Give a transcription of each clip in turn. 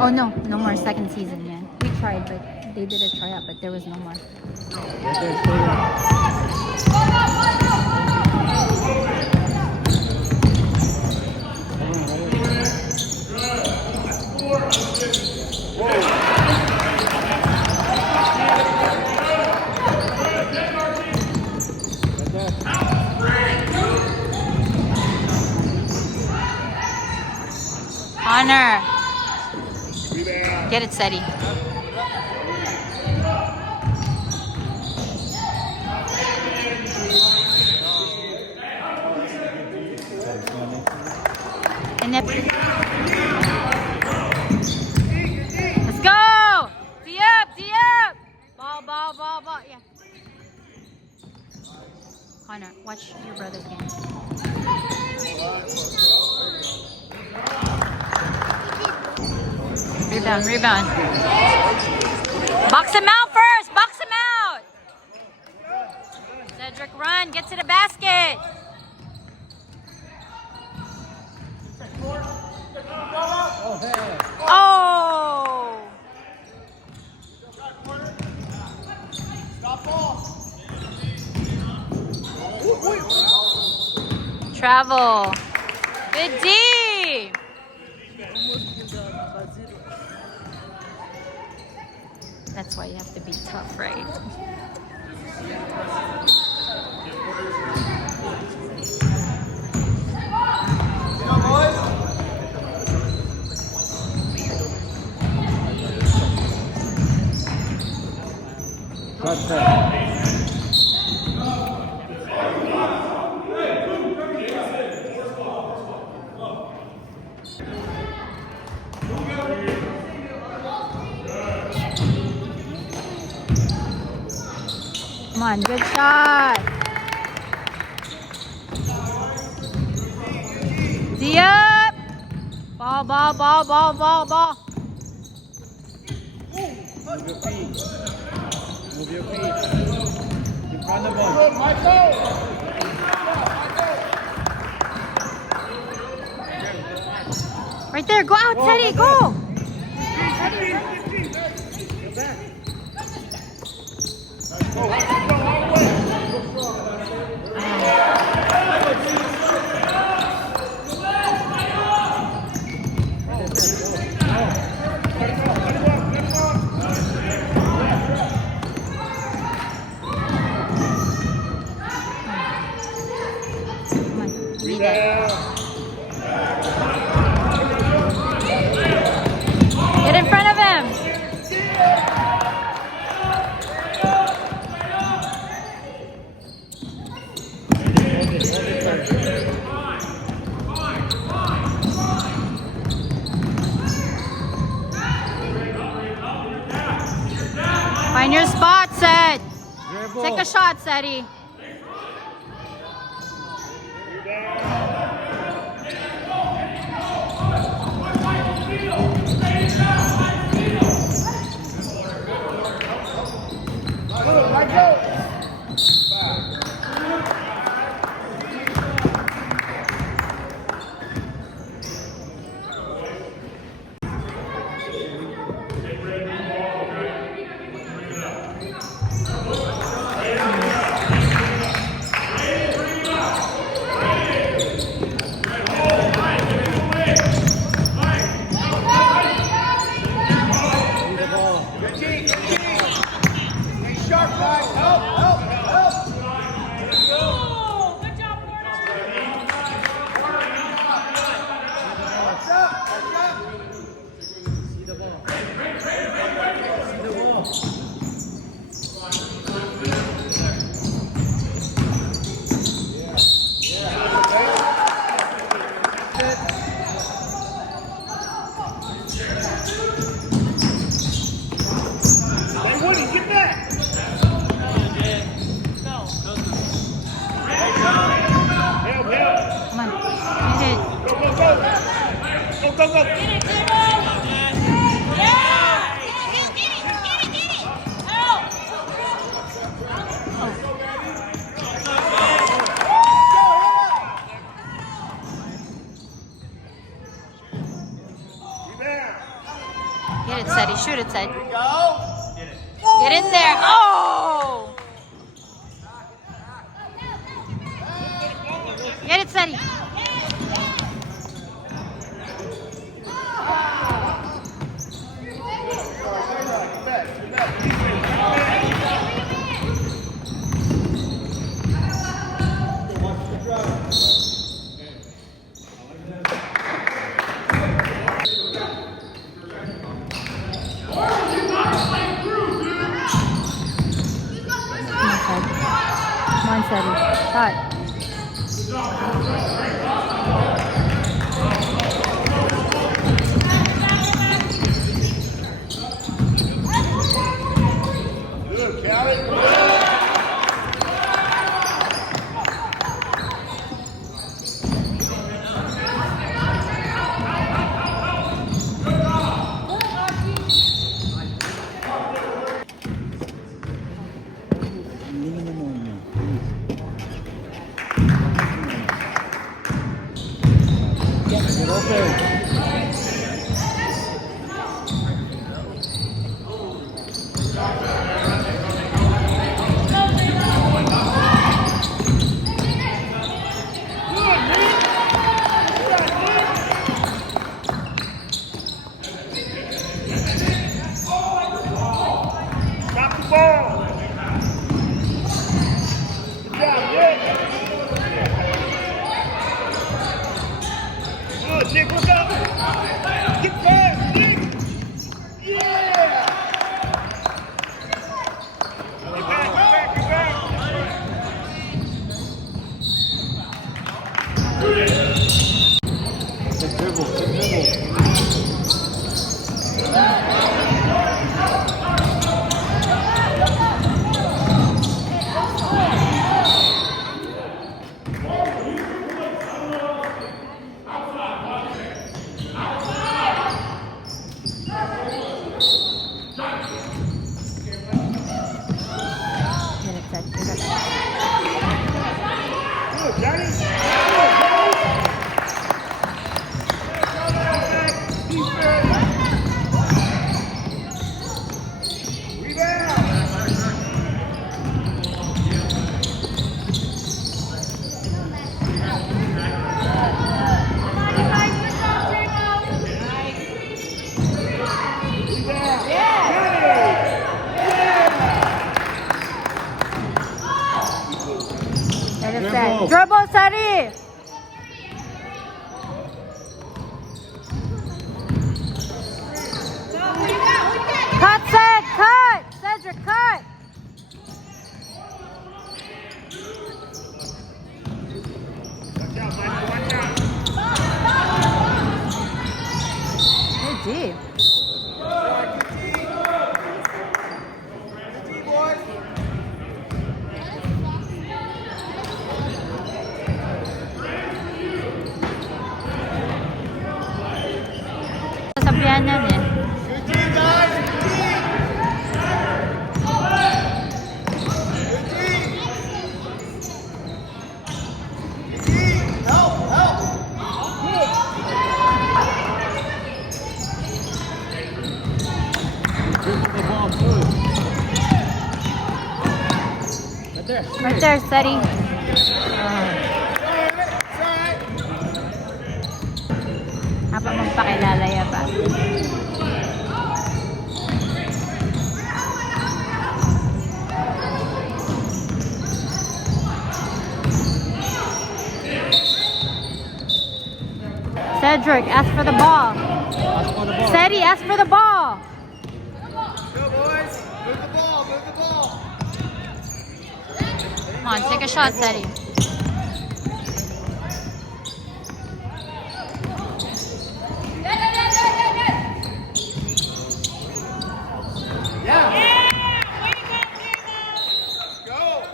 Oh no, no more second season yet. We tried, but they did a tryout, but there was no more. Honor. Get it steady. And then, let's go! D up! Ball. Yeah. Honor, watch your brother's game. Rebound. Box him out first! Box him out! Cedric, run! Get to the basket! Oh! Travel. Good D! That's why you have to be tough, right? Come on, good shot. D up. Ball. Move your feet. In front of them. Right there, go out, Teddy, go. Get in front of him. Find your spot, Sed. Take a shot, Seti. Get it, Seti. Shoot it, Seti. Go. Get in there. Oh! Get it, Seti. Come on, Seti. Cut. Good, Callie. Stop the ball. Good job, Nick. Good, Nick, look up. Get fast, Nick. Yeah. Get back, get back. Good dribble, good dribble. Get it, Seti. Get it. Good, Johnny. Get it, Seti. Dribble, Seti. Cut, Ced. Cut. Cedric, cut. Watch out, Michael, watch out. Oh, gee. Sasabihan yan eh. Good team, guys. Good team. Good team. Good team. Help, help. Good. Good for the ball, good. Right there. Right there, Seti. Apa magpakilala ya ba? Cedric, ask for the ball. Seti, ask for the ball. Go, boys. Move the ball, move the ball. Come on, take a shot, Seti. Yeah. Go.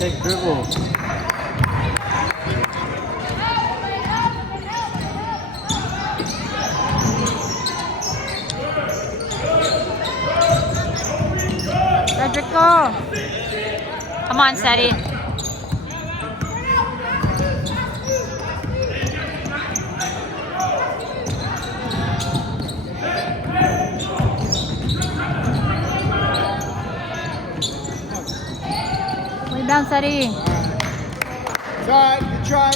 Take dribble. Cedric, go. Come on, Seti. Rebound, Seti. Try, good try.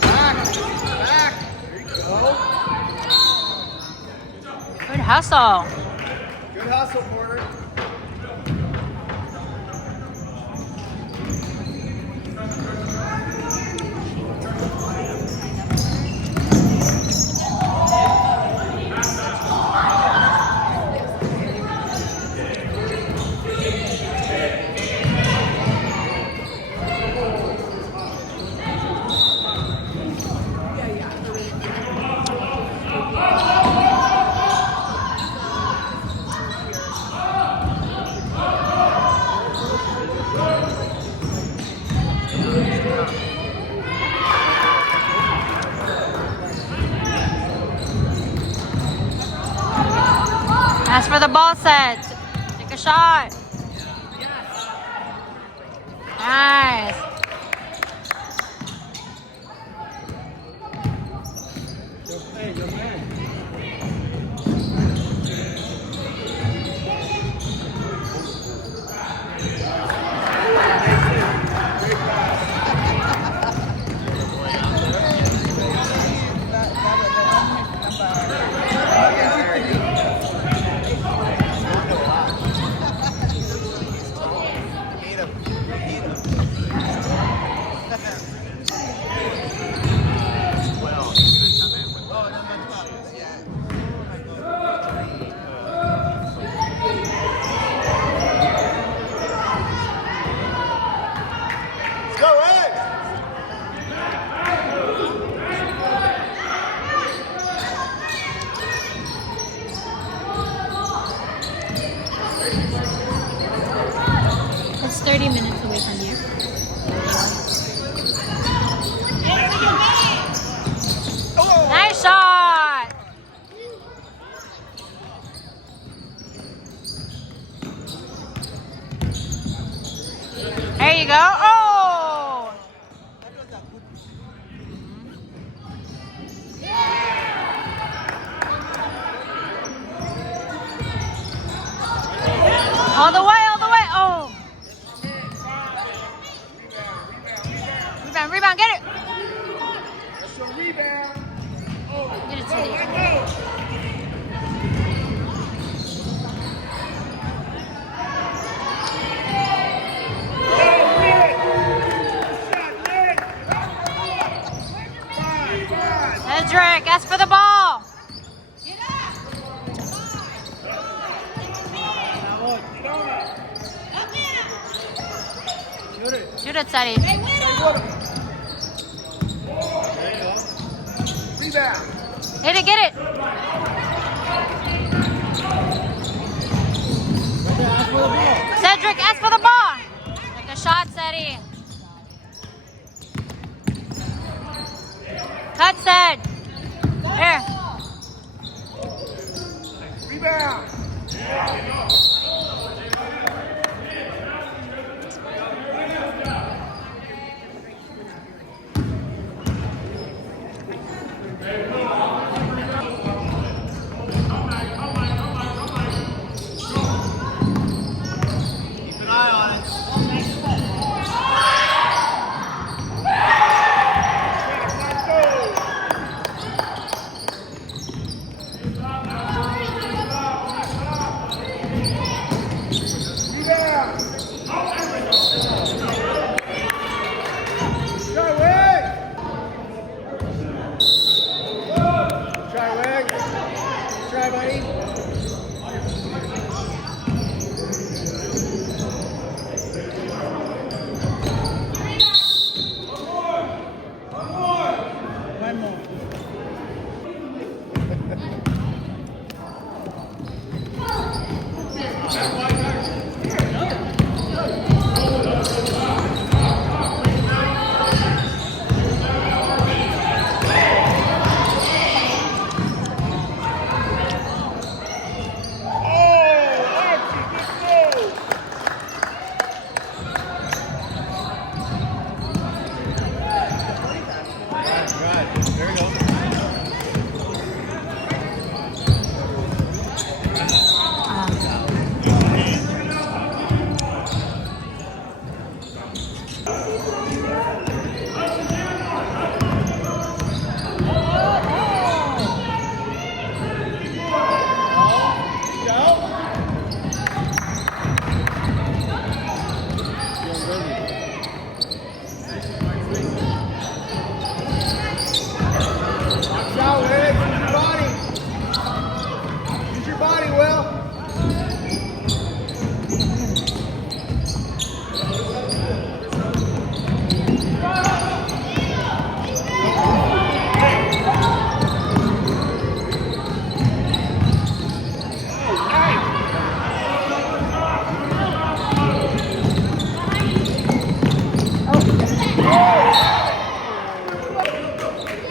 Back, back. There you go. Good hustle. Good hustle, Porter. Ask for the ball set. Take a shot. Nice. Your man. Go, Ed! It's 30 minutes away from here. Nice shot. There you go. Oh! All the way, all the way. Oh! Rebound, rebound, get it. That's your rebound. Oh, Get it, go, Teddy. let go. Oh, Red. Shot, Red. Five. Cedric, ask for the ball. Get on it. Shoot it. Shoot it, Teddy. Stay with him. There you go. Rebound. Hit it, get it. Ask for the ball. Cedric, ask for the ball. Take a shot, Cedric. Cut, Ced. Here. Rebound.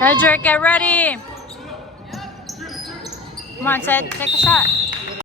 Cedric, get ready. Come on, Sid. Take a shot.